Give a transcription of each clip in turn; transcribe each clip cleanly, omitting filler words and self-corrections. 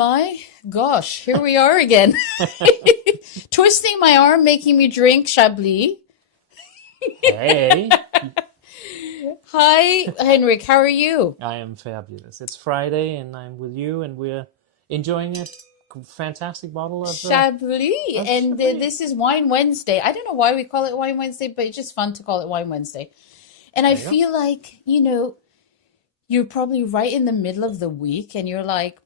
My gosh, here we are again. Twisting my arm, making me drink Chablis. Hey, Hi, Henrik, how are you? I am fabulous. It's Friday and I'm with you and we're enjoying a fantastic bottle Chablis, of and Chablis. this is Wine Wednesday. I don't know why we call it Wine Wednesday, but it's just fun to call it Wine Wednesday. And I There you go. feel like, you're probably right in the middle of the week and you're like,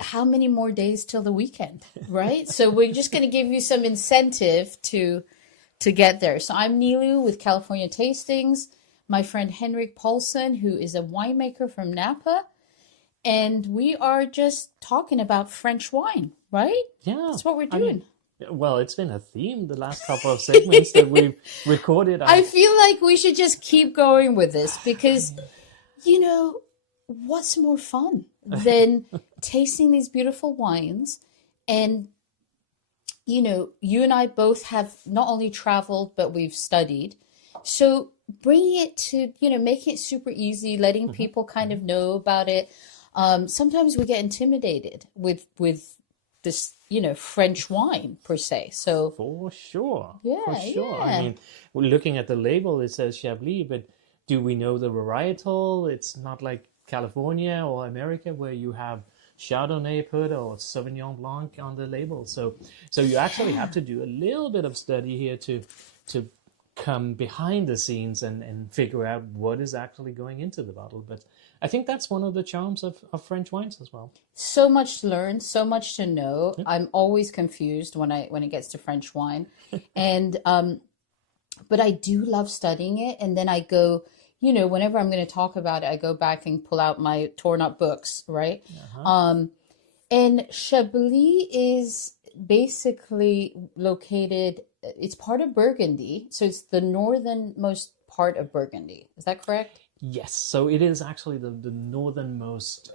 how many more days till the weekend, right? So we're just going to give you some incentive to get there. So I'm Nilu with California Tastings, my friend Henrik Poulsen, who is a winemaker from Napa, and we are just talking about French wine, right? Yeah, That's what we're I mean, doing. well, it's been a theme the last couple of segments that we've recorded. I feel like we should just keep going with this because, what's more fun than tasting these beautiful wines? And, you and I both have not only traveled, but we've studied. So bringing it to, making it super easy, letting people kind of know about it. Sometimes we get intimidated with this, French wine per se. So For sure, for yeah, sure. I yeah. mean, we're looking at the label, it says Chablis, but do we know the varietal? It's not like California or America where you have Chardonnay put or Sauvignon Blanc on the label. So you actually have to do a little bit of study here to come behind the scenes and figure out what is actually going into the bottle. But I think that's one of the charms of French wines as well. So much to learn, so much to know. I'm always confused when it gets to French wine. And but I do love studying it. And then I go, whenever I'm going to talk about it, I go back and pull out my torn up books, right? Uh-huh. And Chablis is basically located, it's part of Burgundy. So it's the northernmost part of Burgundy. Is that correct? Yes, so it is actually the northernmost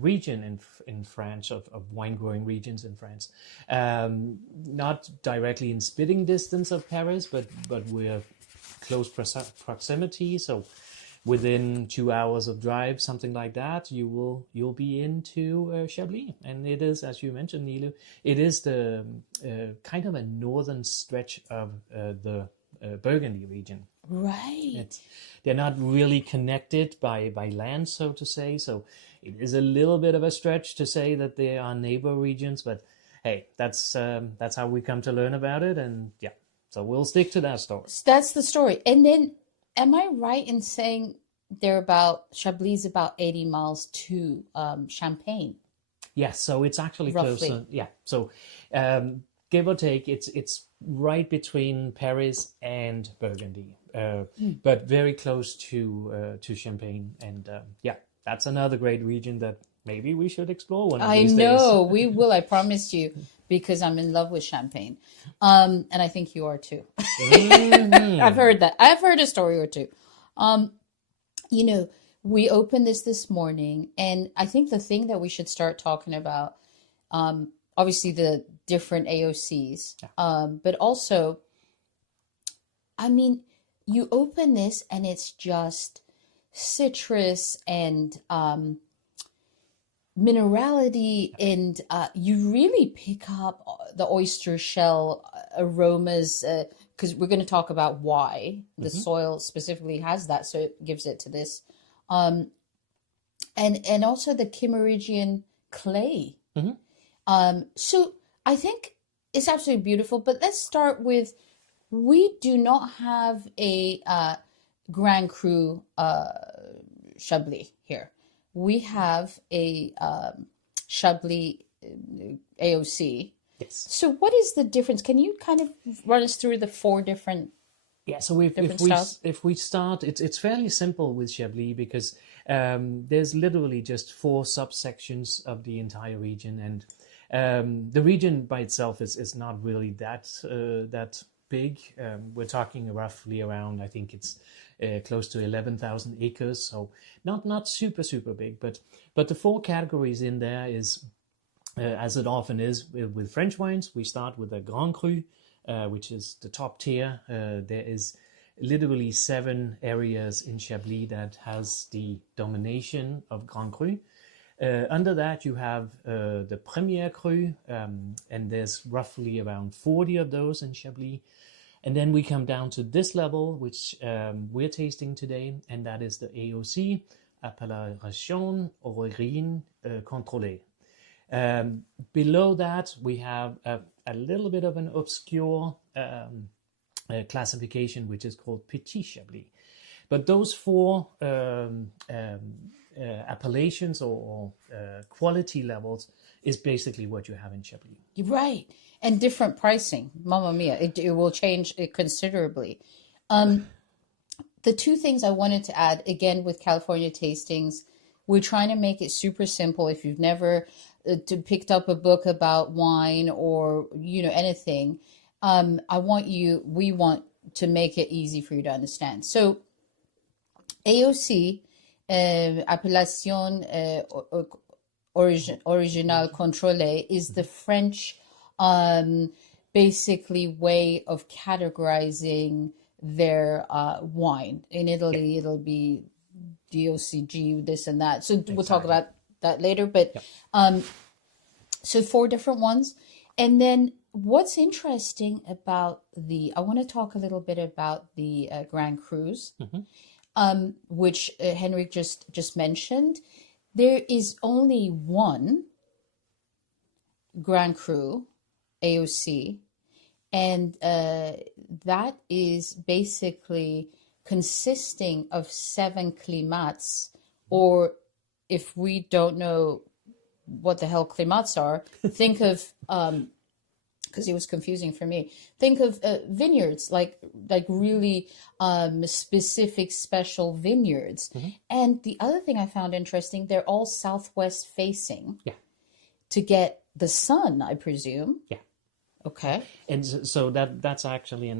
region in France of wine growing regions in France. Not directly in spitting distance of Paris, but we're close proximity. So within 2 hours of drive, something like that, you'll be into Chablis, and it is, as you mentioned, Nilu, it is the kind of a northern stretch of the Burgundy region. Right. They're not really connected by land, so to say. So it is a little bit of a stretch to say that they are neighbor regions, but hey, that's how we come to learn about it, and yeah, so we'll stick to that story. So that's the story. And then, am I right in saying Chablis about 80 miles to Champagne, Yes, so it's actually roughly? closer. Yeah, so give or take, it's right between Paris and Burgundy, but very close to Champagne, and yeah, that's another great region that maybe we should explore one of I these days. know we will. I promise you, because I'm in love with champagne, and I think you are too. I've Mhm. heard that. I've heard a story or two. Um, you know, we opened this morning, and I think the thing that we should start talking about, obviously the different AOCs, but also, I mean, you open this and it's just citrus and minerality, and you really pick up the oyster shell aromas, because we're going to talk about why the soil specifically has that, so it gives it to this, um, and also the Kimmeridgian clay. Mhm. So I think it's absolutely beautiful. But let's start with, we do not have a Grand Cru Chablis here. We have a Chablis AOC. Yes. So what is the difference? Can you kind of run us through the four different Yeah, so different styles? if we start, it's fairly simple with Chablis because there's literally just four subsections of the entire region, and the region by itself is not really that big. We're talking roughly around, I think it's close to 11,000 acres, so not super big, but the four categories in there is, as it often is with French wines, we start with a Grand Cru, which is the top tier. There is literally 7 areas in Chablis that has the domination of Grand Cru. Under that, you have the Premier Cru, and there's roughly around 40 of those in Chablis. And then we come down to this level, which we're tasting today, and that is the AOC, Appellation Origine Contrôlée. Below that, we have a little bit of an obscure classification, which is called Petit Chablis. But those four appellations or quality levels is basically what you have in Chablis. Right. And different pricing. Mamma mia, it will change considerably. The two things I wanted to add, again, with California tastings, we're trying to make it super simple. If you've never picked up a book about wine or, anything, we want to make it easy for you to understand. So AOC, Appellation Originale Contrôlée, is the French basically way of categorizing their wine. In Italy, it'll be DOCG, this and that. So we'll talk about that later. But so 4 different ones. And then what's interesting about I want to talk a little bit about the Grand Crus, which Henrik just mentioned. There is only one Grand Cru AOC, and that is basically consisting of 7 climats, or if we don't know what the hell climats are, think of, because it was confusing for me, think of vineyards, like really specific special vineyards. And the other thing I found interesting, they're all southwest facing to get the sun, I presume. Yeah. Okay. And so that's actually a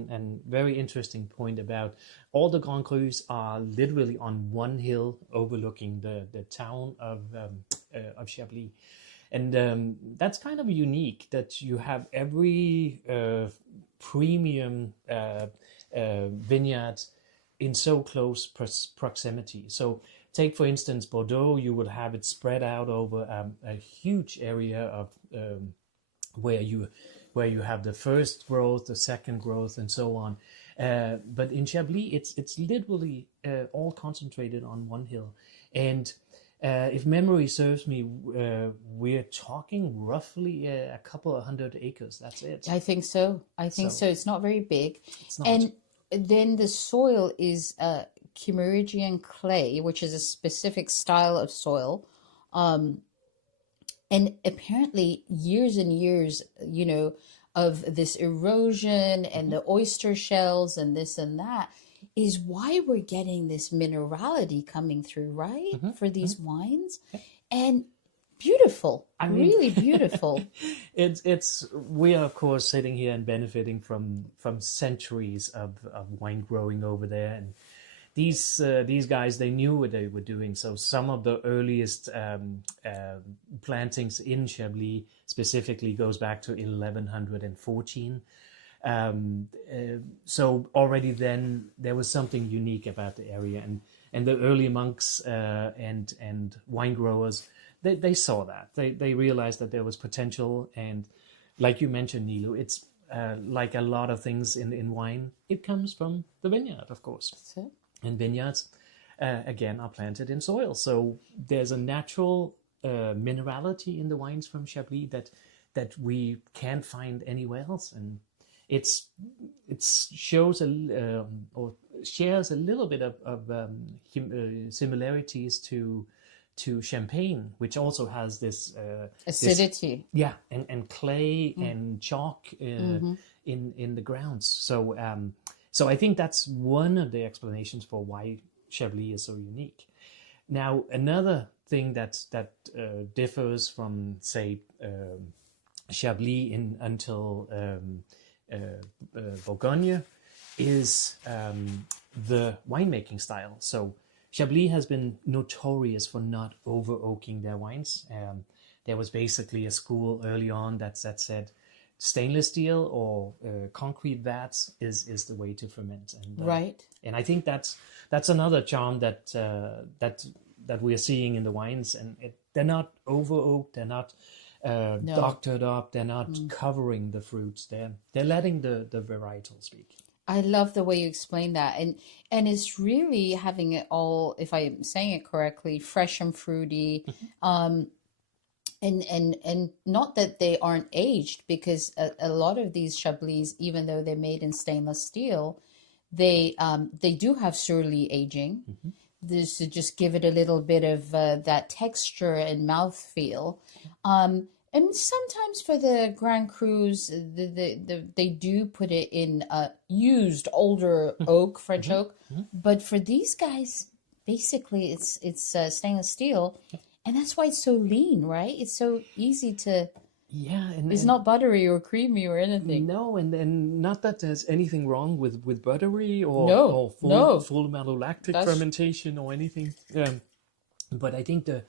very interesting point about all the Grand Crus are literally on one hill overlooking the town of Chablis. And that's kind of unique that you have every premium vineyard in so close proximity. So take, for instance, Bordeaux, you would have it spread out over a huge area of where you have the first growth, the second growth, and so on. But in Chablis, it's literally all concentrated on one hill. And if memory serves me, we're talking roughly a couple of 100 acres. That's it. I think so. So. It's not very big. It's not. And then the soil is Kimmeridgian clay, which is a specific style of soil. And apparently years and years, of this erosion and the oyster shells and this and that is why we're getting this minerality coming through, right? For these wines. And beautiful, really beautiful. We are of course sitting here and benefiting from centuries of wine growing over there, and these guys, they knew what they were doing. So some of the earliest plantings in Chablis specifically goes back to 1114. So already then there was something unique about the area, and the early monks and wine growers, they saw that. They realized that there was potential, and like you mentioned, Nilu, it's like a lot of things in wine, it comes from the vineyard, of course. That's it. And vineyards, again, are planted in soil. So there's a natural minerality in the wines from Chablis that we can't find anywhere else. And it shows or shares a little bit of similarities to Champagne, which also has this acidity. And clay and chalk in the grounds. So I think that's one of the explanations for why Chablis is so unique. Now, another thing that differs from, say, Chablis until Bourgogne is the winemaking style. So Chablis has been notorious for not over oaking their wines. There was basically a school early on that said stainless steel or concrete vats is the way to ferment. And, right. And I think that's another charm that we are seeing in the wines, and they're not over oaked, they're not No. doctored up, they're not covering the fruits. They're letting the varietal speak. I love the way you explain that. And it's really having it all, if I'm saying it correctly, fresh and fruity. And not that they aren't aged, because a lot of these Chablis, even though they're made in stainless steel, they do have surly aging. This to just give it a little bit of that texture and mouthfeel. And sometimes for the Grand Crus, they do put it in used older oak, French oak. But for these guys, basically it's stainless steel. And that's why it's so lean, right? It's so easy to... Yeah, it's not buttery or creamy or anything. No, and not that there's anything wrong with buttery or, No, full malolactic fermentation or anything. But I think the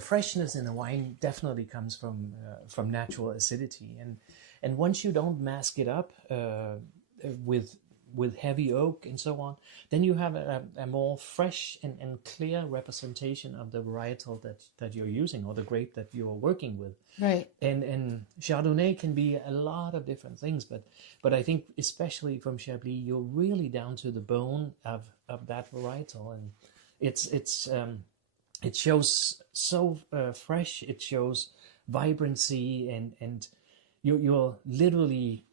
freshness in a wine definitely comes from natural acidity, and once you don't mask it up with heavy oak and so on, then you have a more fresh and clear representation of the varietal that you're using, or the grape that you're working with. Right. And Chardonnay can be a lot of different things, but I think especially from Chablis, you're really down to the bone of that varietal, and it shows so fresh. It shows vibrancy, and you're literally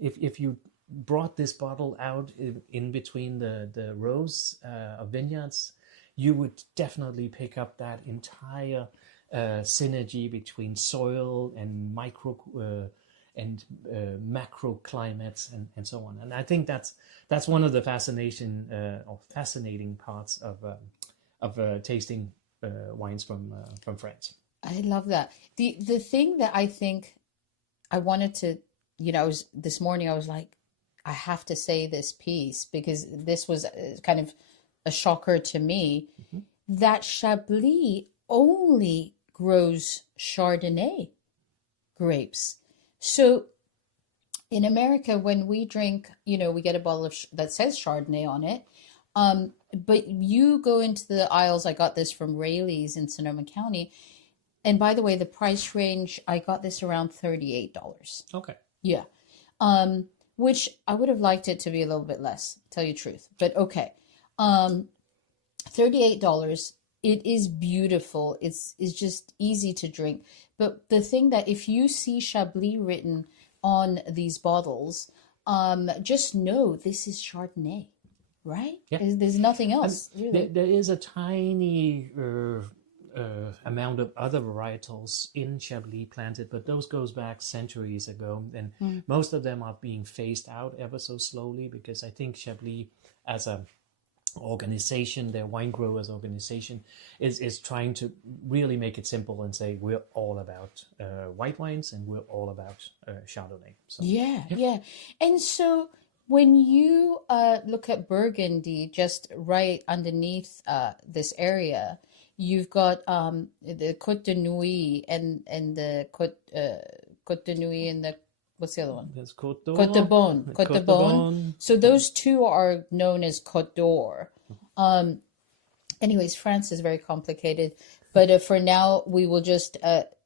if you brought this bottle out in between the rows of vineyards, you would definitely pick up that entire synergy between soil and micro and macro climates and so on. And I think that's one of the fascinating parts of tasting wines from France. I love that. The thing that I think I wanted to, this morning I was like, I have to say this piece because this was kind of a shocker to me, that Chablis only grows Chardonnay grapes. So in America, when we drink, we get a bottle that says Chardonnay on it. But you go into the aisles, I got this from Rayleigh's in Sonoma County. And by the way, the price range, I got this around $38. Okay. Yeah. Which I would have liked it to be a little bit less, tell you the truth. But okay. $38. It is beautiful. It's just easy to drink. But the thing that if you see Chablis written on these bottles, just know this is Chardonnay, right? Yeah. There's nothing else. Really. There is a tiny amount of other varietals in Chablis planted, but those goes back centuries ago, and most of them are being phased out ever so slowly, because I think Chablis as a organization, their wine growers organization, is trying to really make it simple and say we're all about white wines and we're all about Chardonnay. So, yeah. And so when you look at Burgundy, just right underneath this area, you've got the Côte de Nuit and the Côte de Nuit and the, what's the other one? There's Côte de Beaune. Côte de Beaune. So those two are known as Côte d'Or. Anyways, France is very complicated, but for now we will just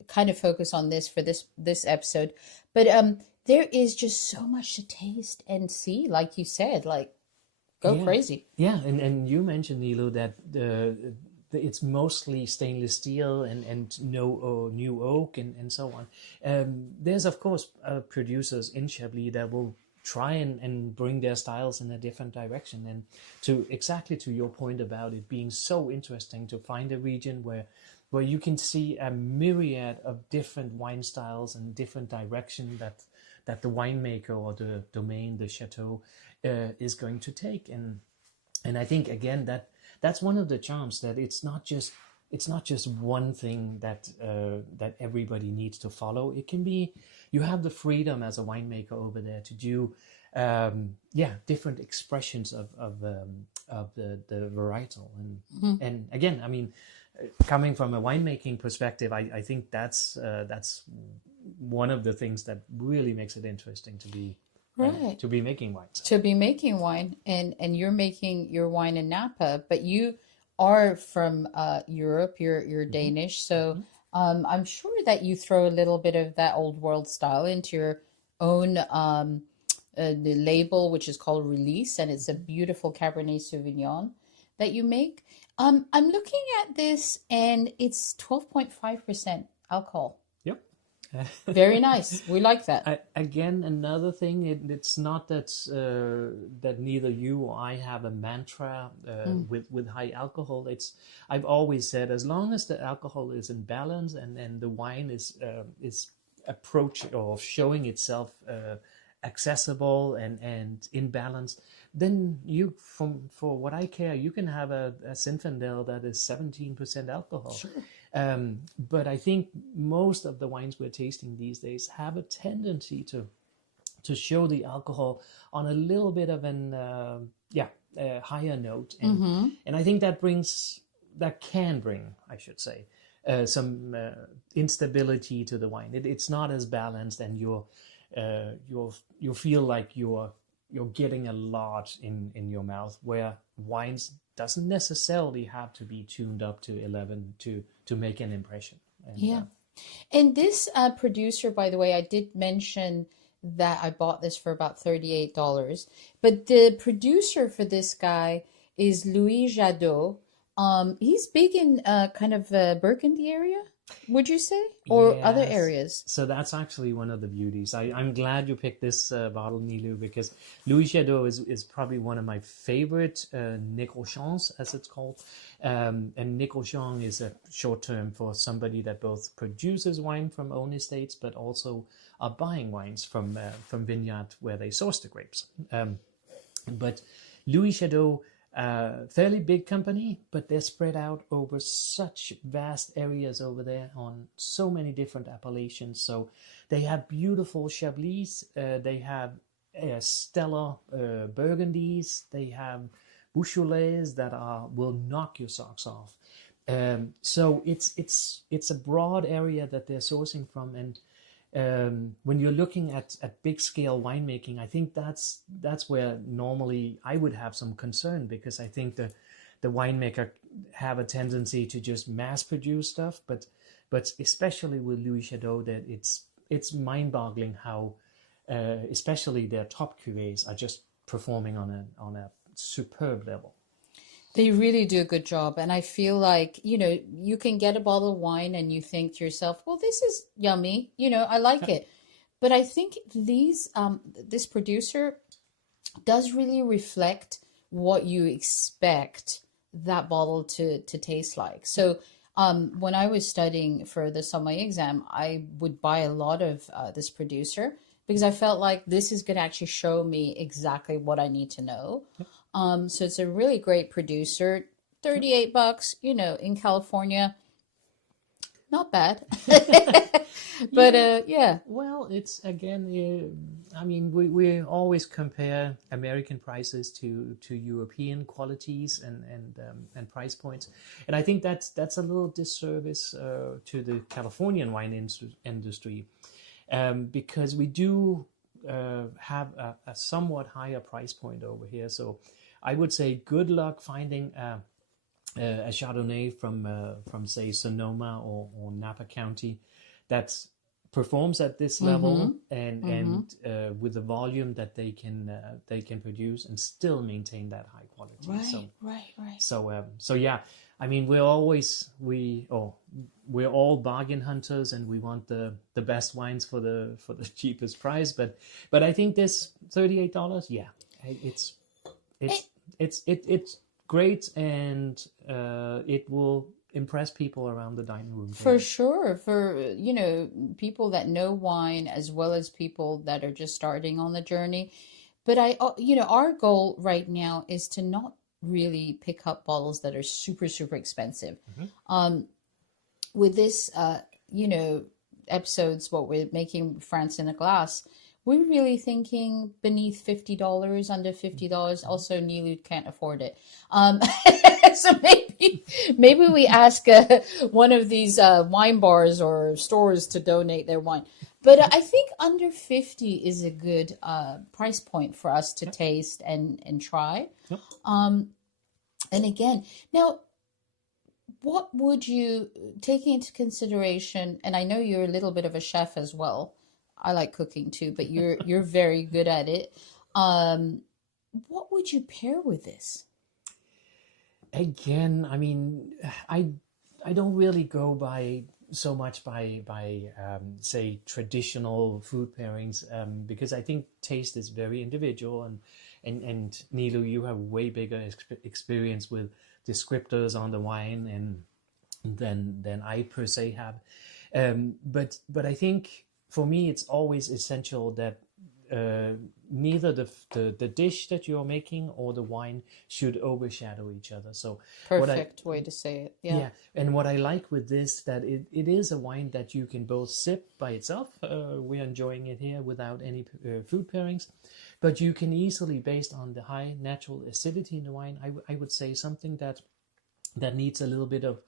kind of focus on this for this episode. But there is just so much to taste and see, like you said, like go crazy. Yeah, and you mentioned, Nilo, that it's mostly stainless steel and no new oak and so on. There's of course producers in Chablis that will try and bring their styles in a different direction, and to your point about it being so interesting to find a region where you can see a myriad of different wine styles and different direction that the winemaker or the domain, the chateau, is going to take. And I think again that's one of the charms, that it's not just one thing that everybody needs to follow. It can be, you have the freedom as a winemaker over there to do different expressions of the varietal, and again, I mean, coming from a winemaking perspective, I think that's one of the things that really makes it interesting to be to be making wines. To be making wine, and you're making your wine in Napa, but you are from Europe. You're Danish, so I'm sure that you throw a little bit of that old world style into your own the label, which is called Release, and it's a beautiful Cabernet Sauvignon that you make. I'm looking at this, and it's 12.5% alcohol. Yep. Very nice. We like that. Again, another thing, it's not that that neither you or I have a mantra with high alcohol. I've always said, as long as the alcohol is in balance and the wine is approach or showing itself accessible and in balance, then you, for what I care, you can have a Zinfandel that is 17% alcohol. Sure. But I think most of the wines we're tasting these days have a tendency to show the alcohol on a little bit of an higher note, and I think that can bring, I should say, some instability to the wine. It's not as balanced, and you feel like you're getting a lot in your mouth, where wines doesn't necessarily have to be tuned up to 11 to make an impression. And this producer, by the way, I did mention that I bought this for about $38, but the producer for this guy is Louis Jadot. He's big in kind of Burgundy area, would you say? Or Yes. other areas? So that's actually one of the beauties. I'm glad you picked this bottle, Nilu, because Louis Jadot is probably one of my favorite négociants, as it's called. And négociant is a short term for somebody that both produces wine from own estates, but also are buying wines from vineyard where they source the grapes. But Louis Jadot, fairly big company, but they're spread out over such vast areas over there on so many different appellations. So they have beautiful Chablis, they have stellar Burgundies, they have Beaujolais that will knock your socks off. So it's a broad area that they're sourcing from, and when you're looking at big scale winemaking, I think that's where normally I would have some concern, because I think the winemaker have a tendency to just mass produce stuff, but especially with Louis Jadot, that it's mind boggling how especially their top cuvées are just performing on a superb level. They really do a good job. And I feel like, you can get a bottle of wine and you think to yourself, well, this is yummy. I like it. But I think this producer does really reflect what you expect that bottle to taste like. So when I was studying for the sommelier exam, I would buy a lot of this producer, because I felt like this is going to actually show me exactly what I need to know. So it's a really great producer. $38, in California, not bad. But yeah. Well, it's again, I mean, we always compare American prices to European qualities and price points, and I think that's a little disservice to the Californian wine industry, because we do have a somewhat higher price point over here. So I would say good luck finding a Chardonnay from say Sonoma or Napa County that performs at this level and with the volume that they can produce and still maintain that high quality. Right. So yeah, I mean, we're all bargain hunters, and we want the best wines for the cheapest price. But I think this $38, yeah, it's great, and it will impress people around the dining room for sure. For people that know wine, as well as people that are just starting on the journey. But our goal right now is to not really pick up bottles that are super, super expensive. With this, episodes, what we're making France in a glass, we're really thinking beneath $50, under $50. Also, Nilu can't afford it. So maybe we ask one of these wine bars or stores to donate their wine. But I think under 50 is a good price point for us to taste and try. Yep. And again, now what would you, taking into consideration, and I know you're a little bit of a chef as well. I like cooking too, but you're very good at it. Um, what would you pair with this? Again, I mean, I I don't really go by so much by say traditional food pairings because I think taste is very individual and Nilu, you have way bigger experience with descriptors on the wine and than I per se have. But I think for me it's always essential that uh, neither the dish that you're making or the wine should overshadow each other. So what I Perfect way to say it. Yeah. yeah, and what I like with this that it is a wine that you can both sip by itself. We're enjoying it here without any food pairings, but you can easily, based on the high natural acidity in the wine, I would say something that needs a little bit of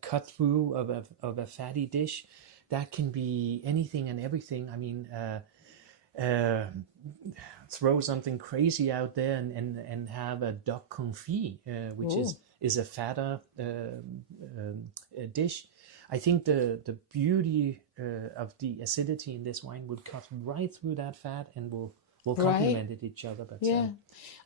cut through of a fatty dish. That can be anything and everything. I mean, uh, throw something crazy out there and have a duck confit, which Oh, is a fatter dish. I think the beauty of the acidity in this wine would cut right through that fat and will right. complement each other. But Yeah.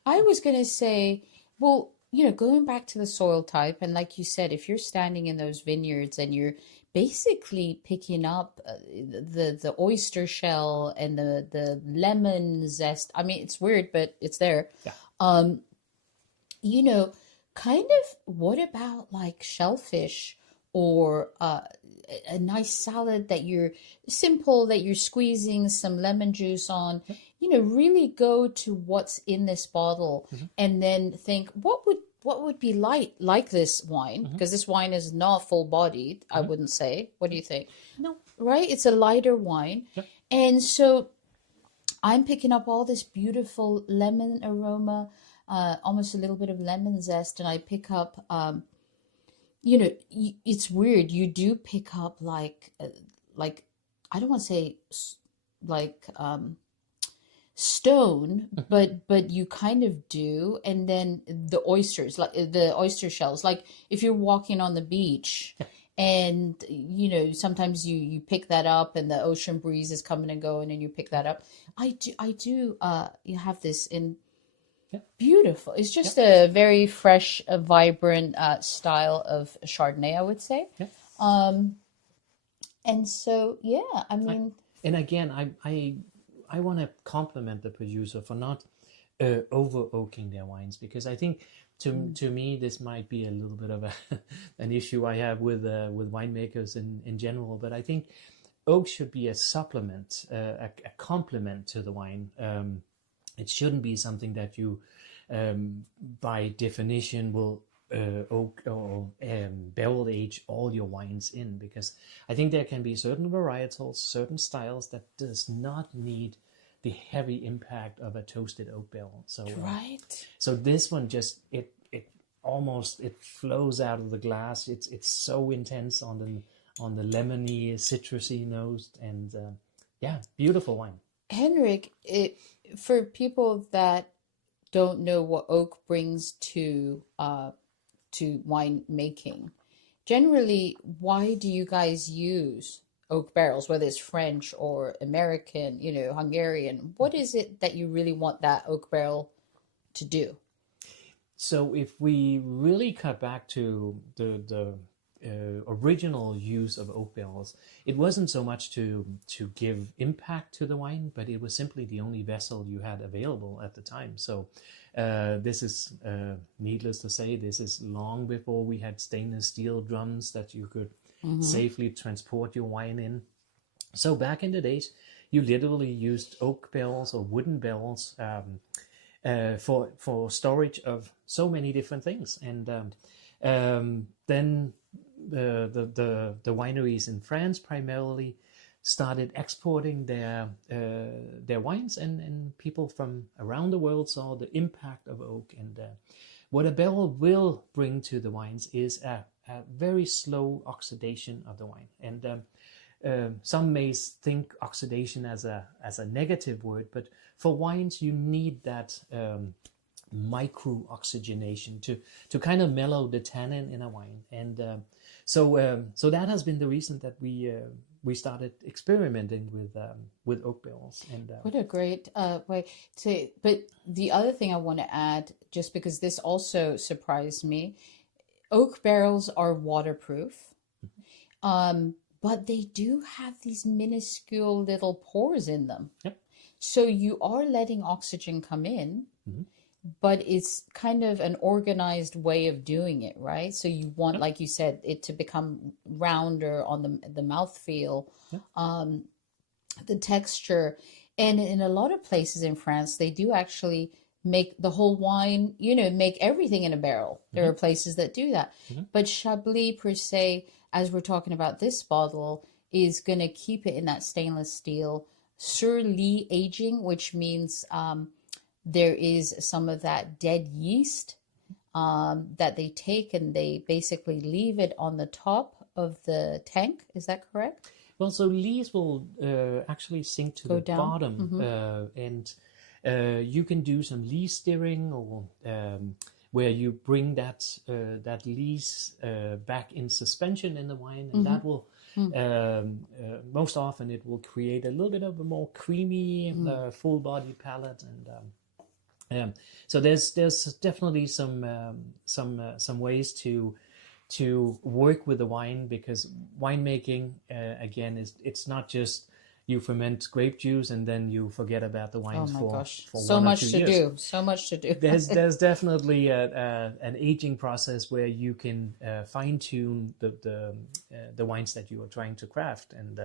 I was going to say, well, going back to the soil type, and like you said, if you're standing in those vineyards and you're basically picking up the oyster shell and the lemon zest. I mean, it's weird, but it's there. yeah, Um, you know, kind of what about like shellfish or a nice salad that you're simple that you're squeezing some lemon juice on, really go to what's in this bottle hmm and then think what would be like this wine hmm because this wine is not full bodied, I hmm wouldn't say. What do you think? no, Right? It's a lighter wine. yeah, And so I'm picking up all this beautiful lemon aroma, almost a little bit of lemon zest, and I pick up, it's weird. You do pick up like I don't want to say like stone, hmm but you kind of do, and then the oysters, like the oyster shells, like if you're walking on the beach. yeah, And sometimes you pick that up and the ocean breeze is coming and going and you pick that up. I do you have this in yeah, beautiful. It's yeah, just a very fresh, vibrant style of Chardonnay, I would say. yeah. Um, and so, yeah, I I, mean, and again, I want to compliment the producer for not over oaking their wines because I think to me this might be a little bit of a an issue I have with winemakers in general. But I think oak should be a supplement, a complement to the wine. It shouldn't be something that you, by definition, will oak or barrel age all your wines in, because I think there can be certain varietals, certain styles that does not need the heavy impact of a toasted oak barrel. right. So this one just it almost it flows out of the glass. It's so intense on the lemony, citrusy nose, and yeah, beautiful wine. Henrik, for people that don't know what oak brings to wine making, generally, why do you guys use oak barrels, whether it's French or American, Hungarian? What is it that you really want that oak barrel to do? So if we really cut back to the original use of oak barrels, it wasn't so much to give impact to the wine, but it was simply the only vessel you had available at the time. So this is needless to say, this is long before we had stainless steel drums that you could Mm-hmm. safely transport your wine in. So back in the days, you literally used oak barrels or wooden barrels for storage of so many different things. And then the wineries in France primarily started exporting their wines, and people from around the world saw the impact of oak. And what a barrel will bring to the wines is a very slow oxidation of the wine. And some may think oxidation as a negative word, but for wines you need micro oxygenation to kind of mellow the tannin in a wine. And so that has been the reason that we started experimenting with oak barrels. And what a great way to. But the other thing I want to add, just because this also surprised me, oak barrels are waterproof, but they do have these minuscule little pores in them. Yep. So you are letting oxygen come in, but it's kind of an organized way of doing it, right? So you want, like you said, it to become rounder on the mouthfeel, the texture. And in a lot of places in France, they do actually make the whole wine, make everything in a barrel. There are places that do that. But Chablis, per se, as we're talking about this bottle, is going to keep it in that stainless steel sur lie aging, which means there is some of that dead yeast that they take and they basically leave it on the top of the tank. Is that correct? Well, so lees will actually sink to Go the down. bottom, and you can do some lee steering, or where you bring that lees back in suspension in the wine, and that will most often it will create a little bit of a more creamy, full body palate. And so there's definitely some ways to work with the wine, because winemaking again it's not just you ferment grape juice and then you forget about the wine for so 1 or much 2 to years. do, so much to do. There's definitely an aging process where you can fine tune the wines that you are trying to craft, and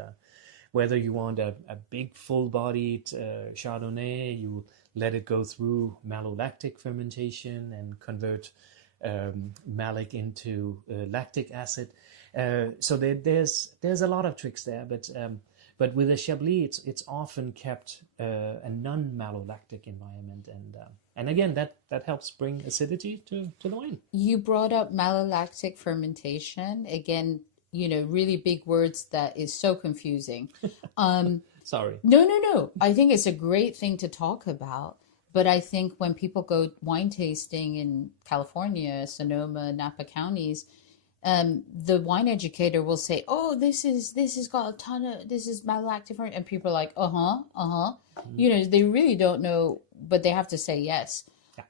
whether you want a big full bodied Chardonnay, you let it go through malolactic fermentation and convert malic into lactic acid. So there's a lot of tricks there, but with a Chablis, it's often kept a non-malolactic environment, and again that helps bring acidity to the wine. You brought up malolactic fermentation again. Really big words that is so confusing. Sorry. No. I think it's a great thing to talk about. But I think when people go wine tasting in California, Sonoma, Napa counties, the wine educator will say, "Oh, this has got a ton of, this is malolactic," and people are like, they really don't know, but they have to say yes. Yeah.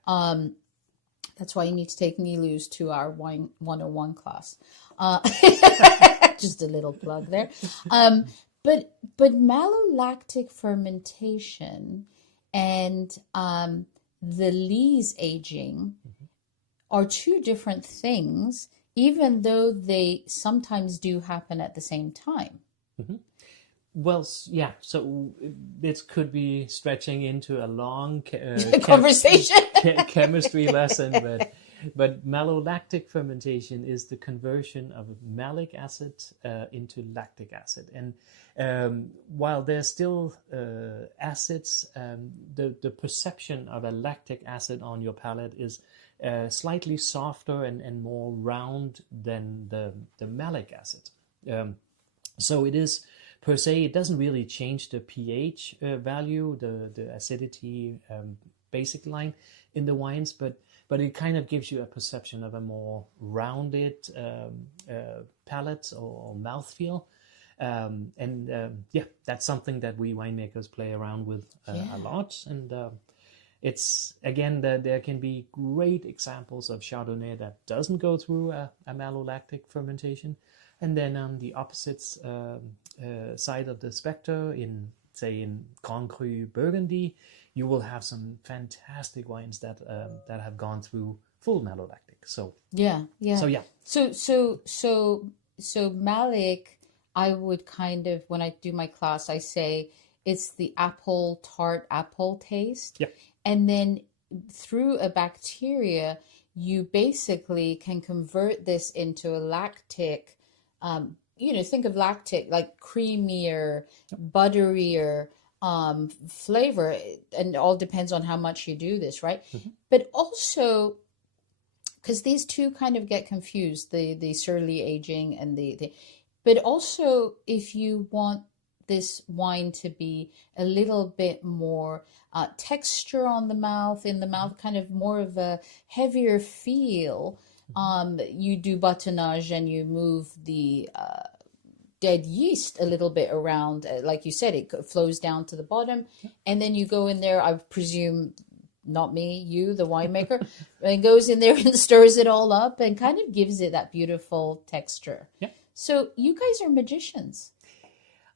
That's why you need to take Nilu's 2-hour wine 101 class. Just a little plug there. But malolactic fermentation and the lees aging are two different things, even though they sometimes do happen at the same time. Well, yeah, so this could be stretching into a long conversation. Chemistry lesson, but malolactic fermentation is the conversion of malic acid into lactic acid. And while there's still acids, the perception of a lactic acid on your palate is slightly softer and more round than the malic acid. So it is, per se, it doesn't really change the pH value, the acidity basic line in the wines, but it kind of gives you a perception of a more rounded palate or mouthfeel. That's something that we winemakers play around with a lot. And it's, again, there can be great examples of Chardonnay that doesn't go through a malolactic fermentation. And then on the opposite side of the spectrum, in Grand Cru Burgundy, you will have some fantastic wines that have gone through full malolactic. So So malic, I would kind of, when I do my class, I say it's the tart apple taste. Yeah. And then through a bacteria, you basically can convert this into a lactic. Think of lactic like creamier, butterier flavor, and it all depends on how much you do this, right? But also, because these two kind of get confused, the surly aging and but also if you want this wine to be a little bit more texture on the mouth, in the mouth, kind of more of a heavier feel. You do batonnage and you move the dead yeast a little bit around. Like you said, it flows down to the bottom, and then you go in there, I presume, not me, you, the winemaker, and goes in there and stirs it all up and kind of gives it that beautiful texture. Yeah. So you guys are magicians.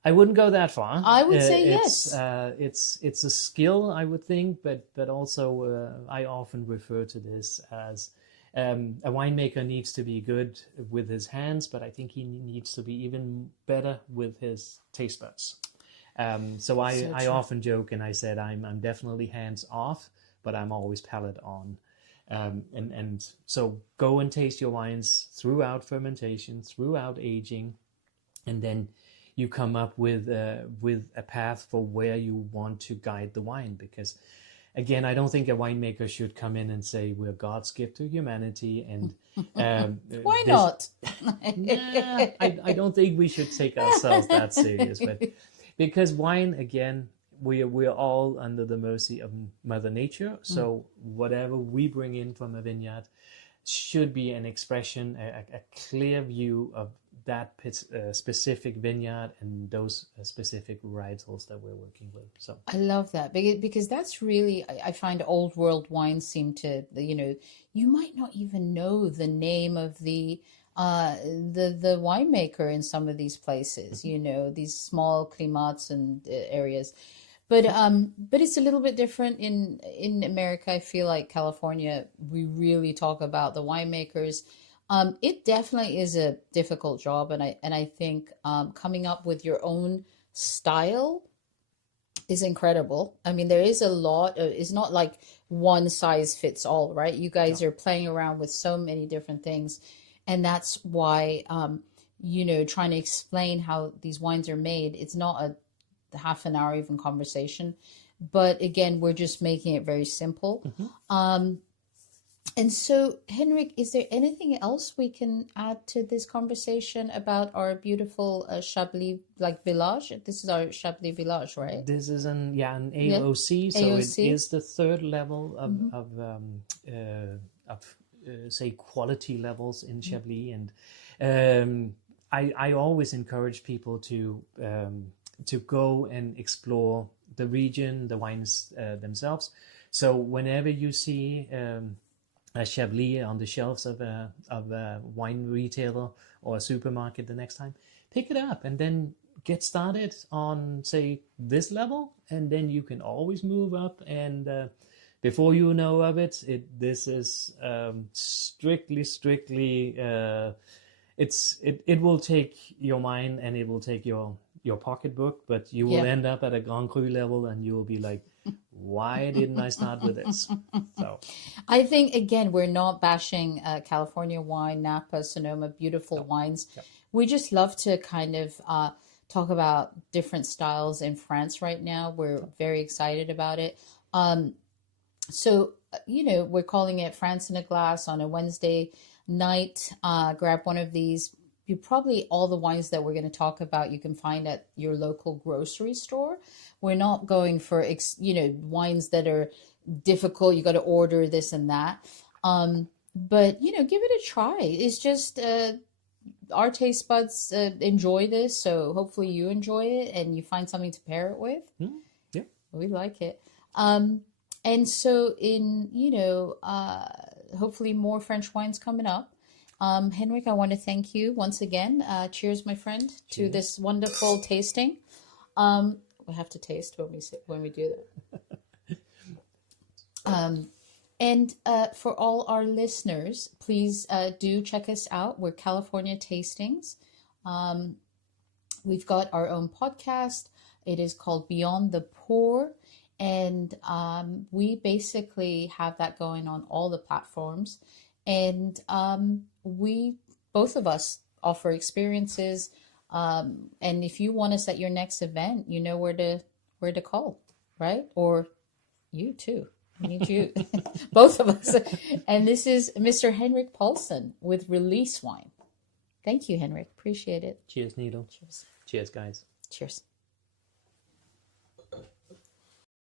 I wouldn't go that far. I would say yes. yes. It's a skill, I would think, but also I often refer to this as a winemaker needs to be good with his hands, but I think he needs to be even better with his taste buds. So I often joke and I said I'm definitely hands off, but I'm always palate on. And so go and taste your wines throughout fermentation, throughout aging, and then you come up with a path for where you want to guide the wine. Because again, I don't think a winemaker should come in and say we're God's gift to humanity. And why not? Nah, I don't think we should take ourselves that serious. But because wine, again, we're all under the mercy of Mother Nature. So whatever we bring in from a vineyard should be an expression, a clear view of that specific vineyard and those specific varietals that we're working with. So I love that, because that's really, I find old world wines seem to, you might not even know the name of the winemaker in some of these places, these small climats and areas. But it's a little bit different in America. I feel like California, we really talk about the winemakers. It definitely is a difficult job, and I think coming up with your own style is incredible. I mean, there is a lot. It's not like one size fits all, right? You guys are playing around with so many different things, and that's why trying to explain how these wines are made, it's not a half an hour even conversation, but again, we're just making it very simple. And so, Henrik, is there anything else we can add to this conversation about our beautiful Chablis village? This is our Chablis village, right? This is an AOC, so AOC. It is the third level of say quality levels in Chablis, and I always encourage people to go and explore the region, the wines themselves. So whenever you see a Chablis on the shelves of a wine retailer or a supermarket the next time, pick it up and then get started on, say, this level, and then you can always move up, and before you know of it, this is strictly it will take your mind and it will take your pocketbook, but you will end up at a Grand Cru level and you will be like, why didn't I start with this? So I think, again, we're not bashing California wine, Napa, Sonoma, beautiful wines. Yep. We just love to kind of talk about different styles in France right now. We're very excited about it. So, we're calling it France in a Glass on a Wednesday night. Grab one of these. Probably all the wines that we're going to talk about you can find at your local grocery store. We're not going for wines that are difficult. You got to order this and that, but give it a try. It's just our taste buds enjoy this, so hopefully you enjoy it and you find something to pair it with. Yeah, we like it. And so hopefully more French wines coming up. Henrik, I want to thank you once again. Cheers, my friend, to this wonderful tasting. We have to taste when we do that. And for all our listeners, please do check us out. We're California Tastings. We've got our own podcast. It is called Beyond the Pour. And we basically have that going on all the platforms. And we, both of us, offer experiences. And if you want us at your next event, you know where to call, right? Or you too. I need you, both of us. And this is Mr. Henrik Poulsen with Release Wine. Thank you, Henrik. Appreciate it. Cheers, Needle. Cheers. Cheers, guys. Cheers.